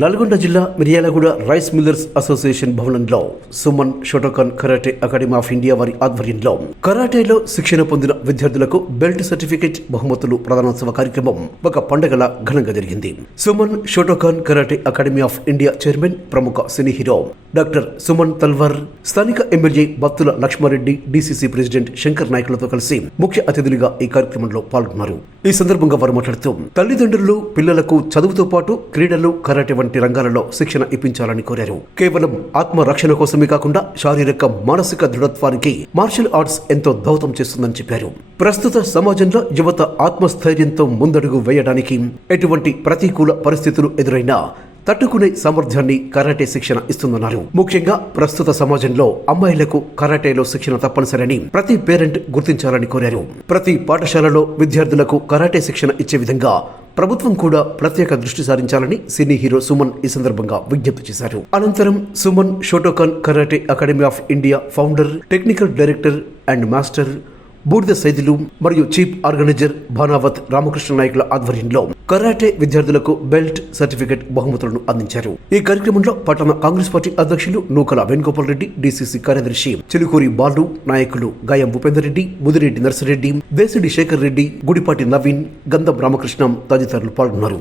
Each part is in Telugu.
నల్గొండ జిల్లా మిర్యాలగూడ రైస్ మిల్లర్స్ అసోసియేషన్ భవనంలో Suman shotokan karate academy of India వారి ఆధ్వర్యంలో కరాటేలో శిక్షణ పొందిన విద్యార్థులకు బెల్ట్ సర్టిఫికేట్ బహుమతులు ప్రధానోత్సవ కార్యక్రమం ఒక పండగల ఘనంగా జరిగింది. Suman shotokan karate academy of India chairman ప్రముఖ సినీ హీరో డాక్టర్ సుమన్ తల్వర్ స్థానిక MLA Battula Lakshma Reddy DCC president Shankar నాయకులతో కలిసి ముఖ్య అతిథులుగా ఈ కార్యక్రమంలో పాల్గొన్నారు. ఈ సందర్భంగా వారు మాట్లాడుతూ తల్లిదండ్రులు పిల్లలకు చదువుతో పాటు క్రీడలు కరాటే వంటి రంగాలలో శిక్షణ ఇప్పించాలని కోరారు. కేవలం ఆత్మ రక్షణ కోసమే కాకుండా శారీరక మానసిక దృఢత్వానికి మార్షల్ ఆర్ట్స్ ఎంతో దౌతం చేస్తుందని చెప్పారు. ప్రస్తుత సమాజంలో యువత ఆత్మస్థైర్యంతో ముందడుగు వేయడానికి ఎటువంటి ప్రతికూల పరిస్థితులు ఎదురైనా తట్టుకునే సామర్థ్యాన్ని కరాటే శిక్షణ ఇస్తుందన్నారు. ముఖ్యంగా ప్రస్తుత సమాజంలో అమ్మాయిలకు కరాటేలో శిక్షణ తప్పనిసరని ప్రతి పేరెంట్ గుర్తించాలని కోరారు. ప్రతి పాఠశాలలో విద్యార్థులకు కరాటే శిక్షణ ఇచ్చే విధంగా ప్రభుత్వం కూడా ప్రత్యేక దృష్టి సారించాలని సినీ హీరో సుమన్ ఈ సందర్భంగా విజ్ఞప్తి చేశారు. అనంతరం Suman shotokan karate academy of India founder technical director and master Boodida Saidulu మరియు చీఫ్ ఆర్గనైజర్ భానావత్ రామకృష్ణ నాయకుల ఆధ్వర్యంలో కరాటే విద్యార్థులకు బెల్ట్ సర్టిఫికెట్ బహుమతులను అందించారు. ఈ కార్యక్రమంలో పట్టణ కాంగ్రెస్ పార్టీ అధ్యక్షులు నూకల వేణుగోపాల్ రెడ్డి డిసిసి కార్యదర్శి చిలుకూరి బాలు నాయకులు గాయం భూపేందర్ రెడ్డి ముదిరెడ్డి నర్సిరెడ్డి దేశిడి శేఖర్ రెడ్డి గుడిపాటి నవీన్ గంధం రామకృష్ణం తదితరులు పాల్గొన్నారు.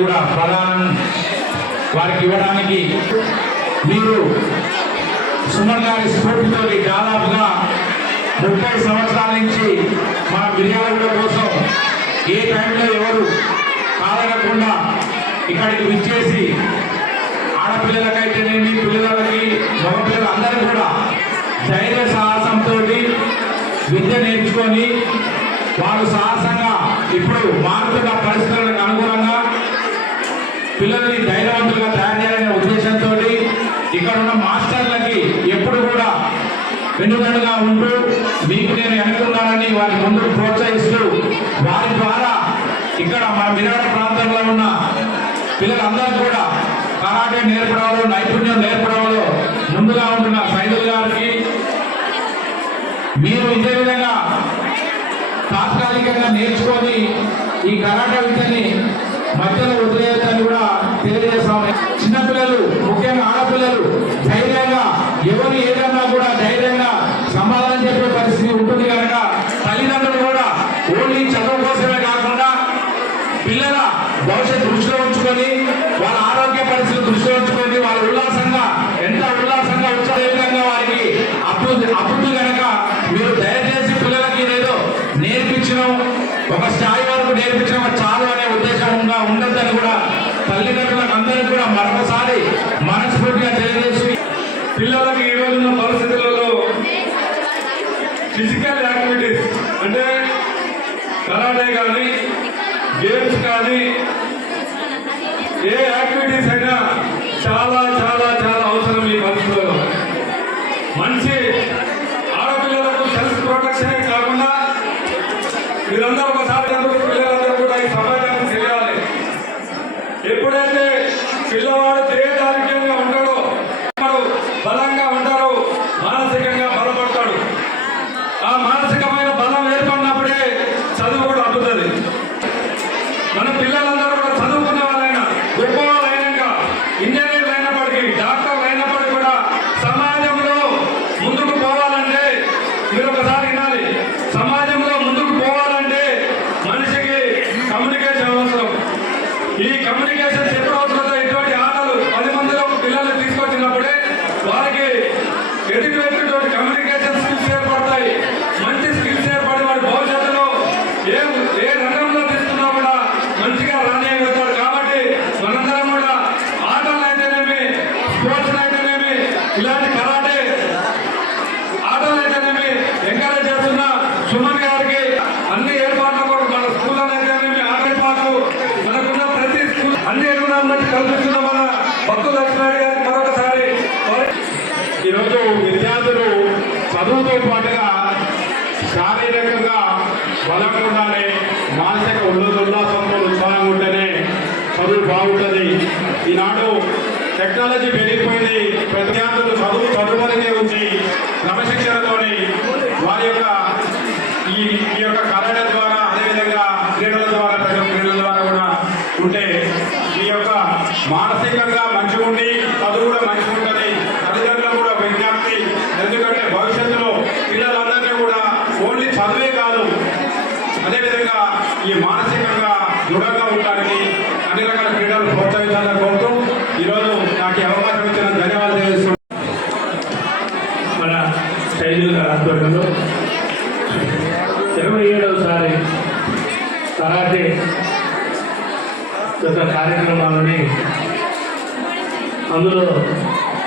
కూడా ప్రధానం వారికి ఇవ్వడానికి మీరు సుమన్ గారి స్ఫూర్తితో దాదాపుగా ముప్పై సంవత్సరాల నుంచి మన మిర్యాలగూడ కోసం ఏ టైంలో ఎవరు కాదనకుండా ఇక్కడికి విచ్చేసి ఆడపిల్లలకైతేనేమి పిల్లలకి మగపిల్లలు అందరూ కూడా ధైర్య సాహసంతో విద్య నేర్చుకొని వారు సాహసంగా ఇప్పుడు మారుతున్న పరిస్థితులకు అనుగుణంగా పిల్లల్ని ధైర్యవంతులుగా తయారు చేయాలనే ఉద్దేశంతో ఇక్కడ ఉన్న మాస్టర్లకి ఎప్పుడు కూడా వెన్నుదన్నుగా ఉంటూ మీకు నేను అనుకున్నానని వారి ముందుకు ప్రోత్సహిస్తూ వారి ద్వారా ఇక్కడ మన విరాట ప్రాంతంలో ఉన్న పిల్లలందరూ కూడా కరాటే నేర్పడంలో నైపుణ్యం నేర్పడంలో ముందుగా ఉంటున్న సైదుల్ గారికి మీరు ఇదే విధంగా తాత్కాలికంగా నేర్చుకొని ఈ కరాటే విద్యని మధ్యలో వదిలేయద్దని కూడా తెలియజేస్తాము చిన్నపిల్లలు ముఖ్యంగా ఆడపిల్లలు ధైర్యంగా ఎవరు ఏదన్నా కూడా ధైర్యంగా సమాధానం చెప్పే పరిస్థితి ఉంటుంది గేమ్స్ కానీ ఏ యాక్టివిటీస్ అయినా చాలా సుమన్ గారికి అన్ని ఏర్పాట్లు కూడా మన స్కూల్ అయితేనేమి ఆట ఏర్పాట్లు మనకున్న ప్రతి స్కూల్ అన్ని ఎన్విరాన్మెంట్ కల్పిస్తున్న మన భక్తుల లక్ష్మణ్ గారికి మరొకసారి. ఈరోజు విద్యార్థులు చదువుతో పాటుగా శారీరకంగా బలంగా ఉండాలి మానసిక ఉల్లాస ఉల్లాసంతో ఉత్సాహంగా ఉంటేనే చదువు బాగుంటుంది. ఈనాడు టెక్నాలజీ పెరిగిపోయింది. ప్రతి విద్యార్థులు చదువు చదువులకే ఉంచి క్రమశిక్షణతోని వారి యొక్క ఈ ఈ యొక్క కరాటే ద్వారా అదేవిధంగా క్రీడల ద్వారా ప్రతి ఒక్క క్రీడల ద్వారా కూడా ఉంటే ఈ యొక్క మానసికంగా మంచిగా ఉండి చదువు కూడా మంచిగా ఉంటుంది తల్లిదండ్రులు కూడా విజ్ఞప్తి ఎందుకంటే భవిష్యత్తులో పిల్లలందరినీ కూడా ఓన్లీ చదువే కాదు అదేవిధంగా ఈ మానసికంగా దృఢంగా ఉండడానికి అన్ని రకాల క్రీడలు ప్రోత్సహించాలని కోరుతూ ఈరోజు నాకు ఈ అవకాశం ఇచ్చిన ధన్యవాదాలు తెలియజేస్తున్నాను మన శైలి గారి ఆధ్వర్యంలో ఇరవై ఏడవసారి కరాటే యొక్క కార్యక్రమాలని అందులో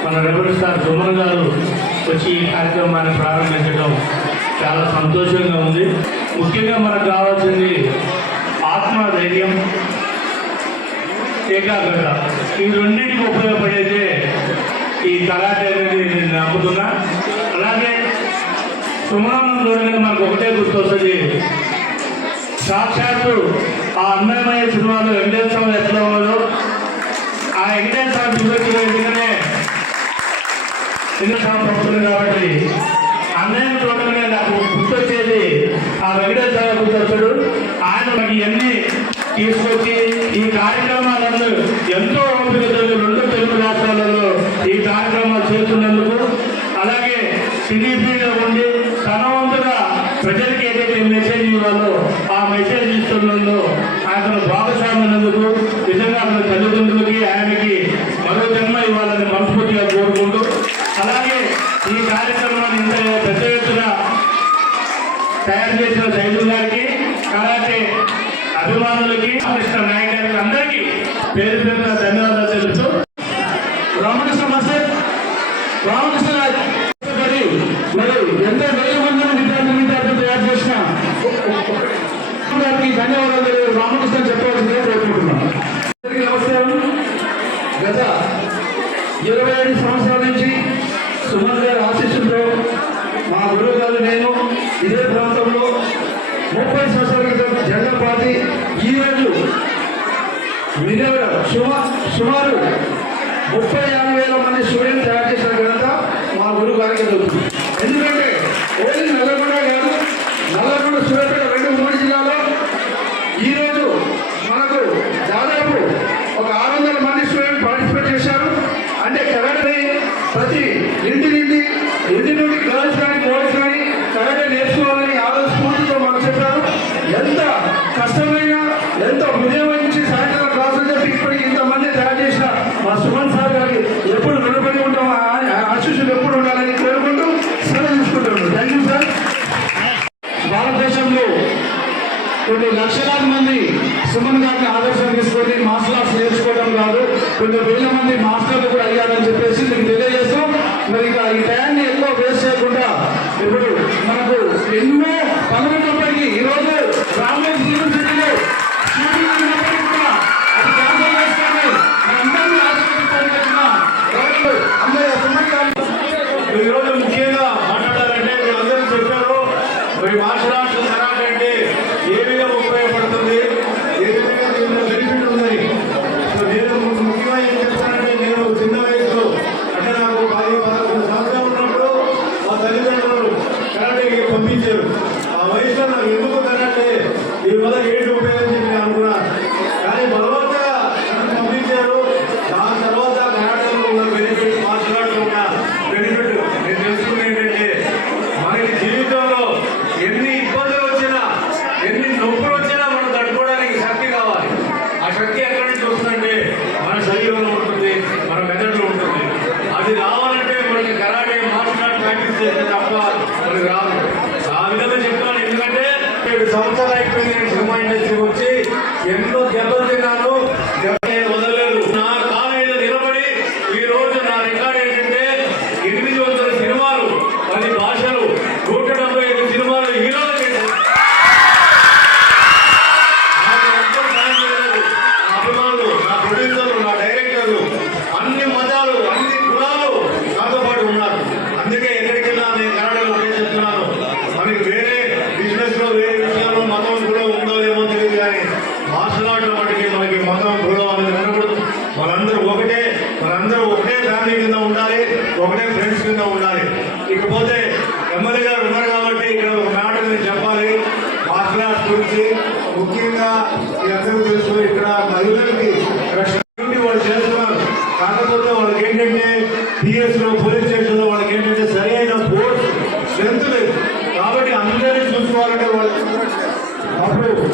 మన రెవెన్యూ స్టార్ సుమన్ గారు వచ్చి ఈ కార్యక్రమాన్ని ప్రారంభించడం చాలా సంతోషంగా ఉంది. ముఖ్యంగా మనకు కావాల్సింది ఆత్మధైర్యం ఏకాగ్రత. ఈ రెండింటికి ఉపయోగపడేదే ఈ కరాటే అనేది నేను నమ్ముతున్నా. అలాగే సుమనంలోనే మనకు ఒకటే గుర్తొస్తుంది. సాక్షాత్తు ఆ అందమైన సినిమాలో వెంకటేశ్వర ఎట్లా ఉన్నాడో ఆ వెంకటేశ్వర ఎందుకంటే చిన్న సార్ ప్రభుత్వం కాబట్టి అన్నయ్య చూడగానే నాకు గుర్తొచ్చేది. ఆ వెంకటేశ్వర సార్ గుర్తొచ్చాడు. ఆయన మనకి ఇవన్నీ తీసుకొచ్చి ఈ కార్యక్రమాలను ఎంతో ఓపికతో రెండు అభిమానులకి కృష్ణ నాయక్ గారికి అందరికీ పేరు పేరున ధన్యవాదాలు తెలుపుతూ రామకృష్ణ మాస్టర్ రామకృష్ణ మరి మరి ఎంతో వేల మంది విద్యార్థులు విద్యార్థులు తయారు చేసిన గారికి ధన్యవాదాలు తెలియ- రామకృష్ణ చెప్పవలసిందిగా కోరుకుంటున్నాను అందరికీ నమస్కారం గత ఇరవై ఐదు సంవత్సరాల నుంచి సుమన్ గారి ఆశీస్సులతో మా గురువు గారు నేను ఇదే ప్రాంతంలో ముప్పై సంవత్సరాల క్రితం జెండా పాతి ఈరోజు మినిమం సుమా సుమారు ముప్పై యాభై వేల మంది స్టూడెంట్ తయారు చేసిన ఘనత మా గురువు గారికి దొరుకుతుంది ఎందుకంటే లక్షలాది మంది సుమన్ గారిని ఆదర్శం తీసుకొని మాస్టర్ ఆర్ట్స్ నేర్చుకోవడం కాదు కొన్ని వేల మంది మాస్టర్లు కూడా అయ్యారని చెప్పేసి మీకు తెలియజేస్తూ మరి ఇక ఈ టైంని ఎక్కువ వేస్ట్ చేయకుండా ఇప్పుడు మనకు ఎన్నో పనులు రోజు ఈరోజు రామేష్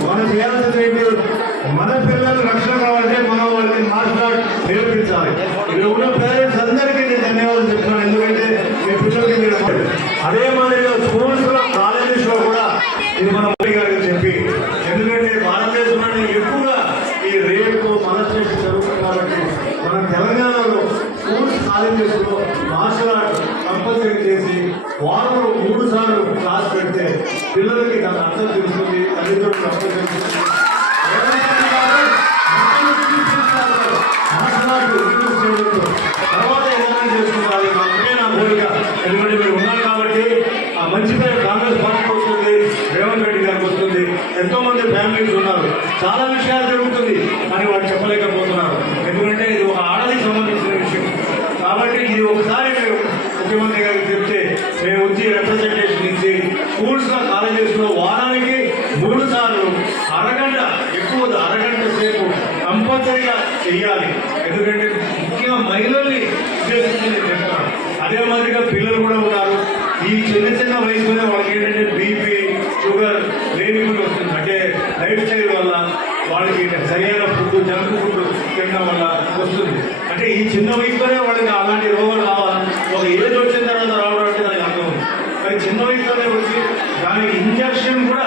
మన చేయాల్సిన మన చాలా విషయాలు జరుగుతుంది అని వాళ్ళు చెప్పలేకపోతున్నారు. ఎందుకంటే ఇది ఒక ఆడది సంబంధించిన విషయం. కాబట్టి ఇది ఒకసారి మేము ముఖ్యమంత్రి గారికి చెప్తే మేము వచ్చి రిప్రజెంటేషన్ ఇచ్చి స్కూల్స్లో కాలేజెస్లో వారానికి మూడు సార్లు అరగంట ఎక్కువ అరగంట సేపు కంపల్సరీగా చెయ్యాలి. ఎందుకంటే ముఖ్యంగా మహిళల్ని ఉద్దేశించి నేను చెప్తాను అంటే ఈ చిన్న వయసులోనే వాళ్ళకి అలాంటి రోగం రావాలి. ఒక ఏజ్ వచ్చిన తర్వాత రావడం అంటే దానికి అర్థం మరి చిన్న వయసులోనే వచ్చి దానికి ఇంజక్షన్ కూడా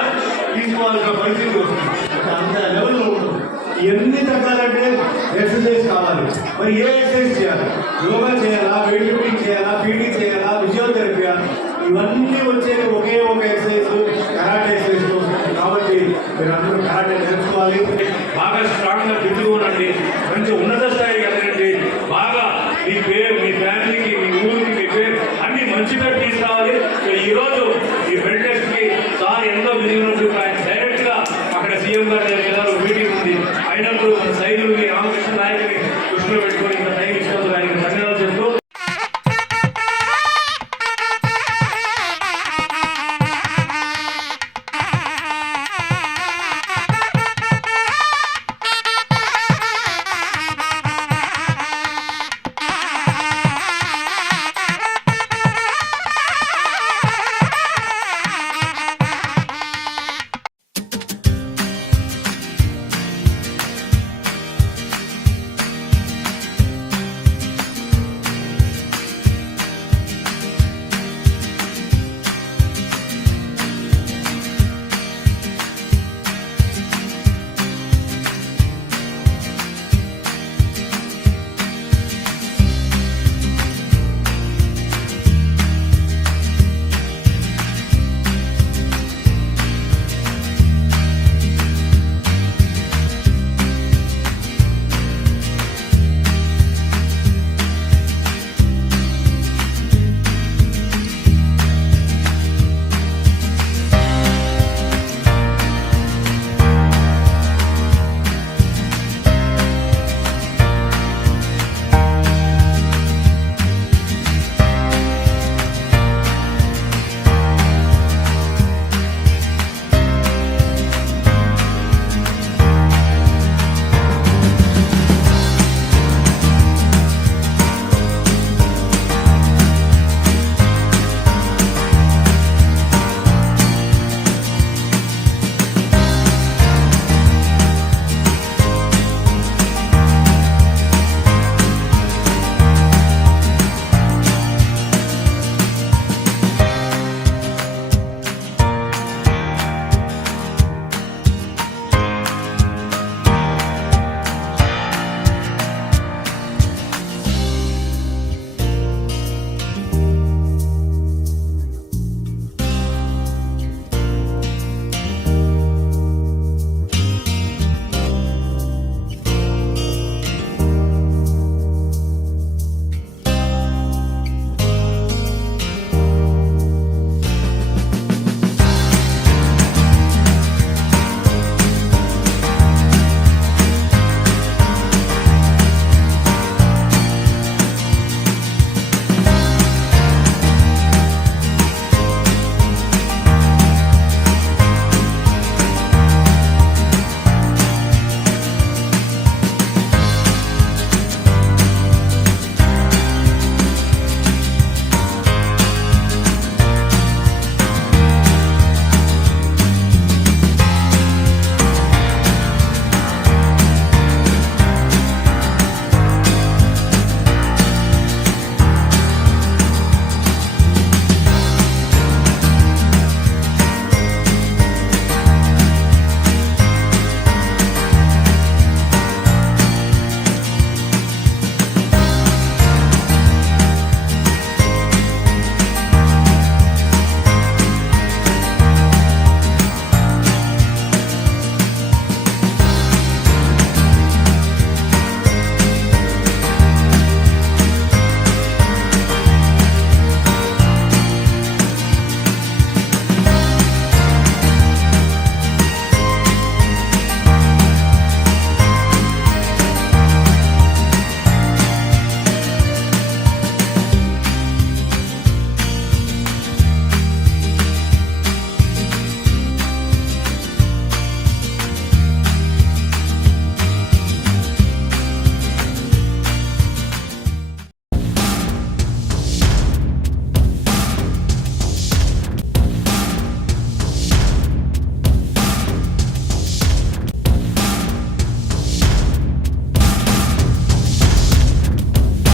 తీసుకోవాల్సిన పరిస్థితి వస్తుంది. అంత లెవెల్ ఉంటుంది ఎన్ని తగ్గాలంటే ఎక్సర్సైజ్ కావాలి. మరి ఏ ఎక్సర్సైజ్ చేయాలి? యోగా చేయాలా? వెయిట్ లిఫ్టింగ్ చేయాలా? పీటీ చేయాలా? ఫిజియోథెరపీ ఇవన్నీ వచ్చేది ఒకే ఒక ఎక్సర్సైజ్ కరాటే ఎక్సర్సైజ్ కాబట్టి మీరు అందరూ